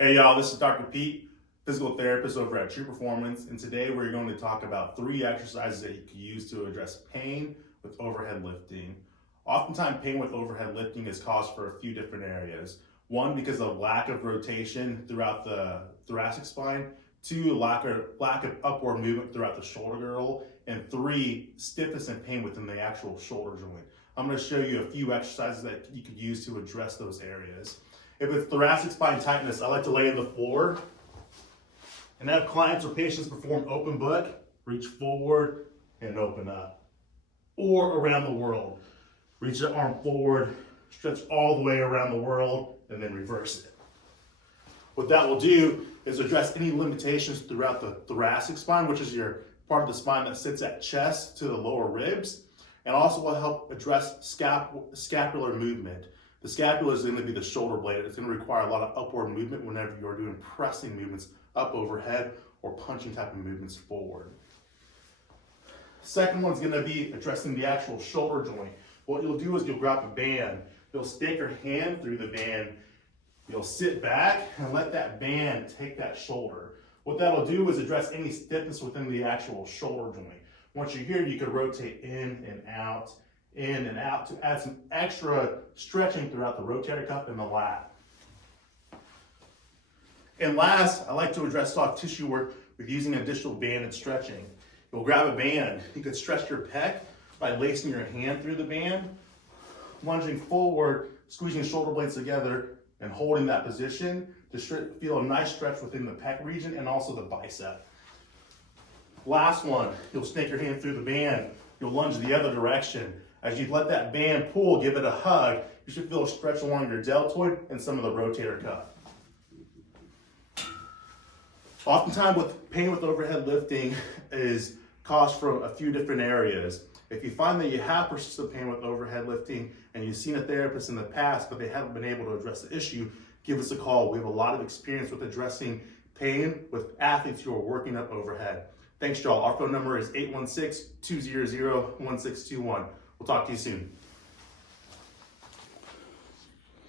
Hey y'all, this is Dr. Pete, physical therapist over at True Performance, and today we're going to talk about 3 exercises that you can use to address pain with overhead lifting. Oftentimes, pain with overhead lifting is caused for a few different areas. One, because of lack of rotation throughout the thoracic spine. 2, lack of upward movement throughout the shoulder girdle. And 3, stiffness and pain within the actual shoulder joint. I'm going to show you a few exercises that you could use to address those areas. If it's thoracic spine tightness, I like to lay on the floor and have clients or patients perform open book, reach forward and open up. Or around the world. Reach the arm forward, stretch all the way around the world, and then reverse it. What that will do is address any limitations throughout the thoracic spine, which is your part of the spine that sits at chest to the lower ribs, and also will help address scapular movement. The scapula is going to be the shoulder blade. It's going to require a lot of upward movement whenever you're doing pressing movements up overhead or punching type of movements forward. Second one's going to be addressing the actual shoulder joint. What you'll do is you'll grab a band. You'll stick your hand through the band. You'll sit back and let that band take that shoulder. What that'll do is address any stiffness within the actual shoulder joint. Once you're here, you can rotate in and out to add some extra stretching throughout the rotator cuff and the lat. And last, I like to address soft tissue work with using additional band and stretching. You'll grab a band. You can stretch your pec by lacing your hand through the band, lunging forward, squeezing the shoulder blades together, and holding that position to feel a nice stretch within the pec region and also the bicep. Last one, you'll snake your hand through the band. You'll lunge the other direction. As you let that band pull, give it a hug, you should feel a stretch along your deltoid and some of the rotator cuff. Oftentimes with pain with overhead lifting is caused from a few different areas. If you find that you have persistent pain with overhead lifting and you've seen a therapist in the past but they haven't been able to address the issue, give us a call. We have a lot of experience with addressing pain with athletes who are working up overhead. Thanks, y'all. Our phone number is 816-200-1621. We'll talk to you soon.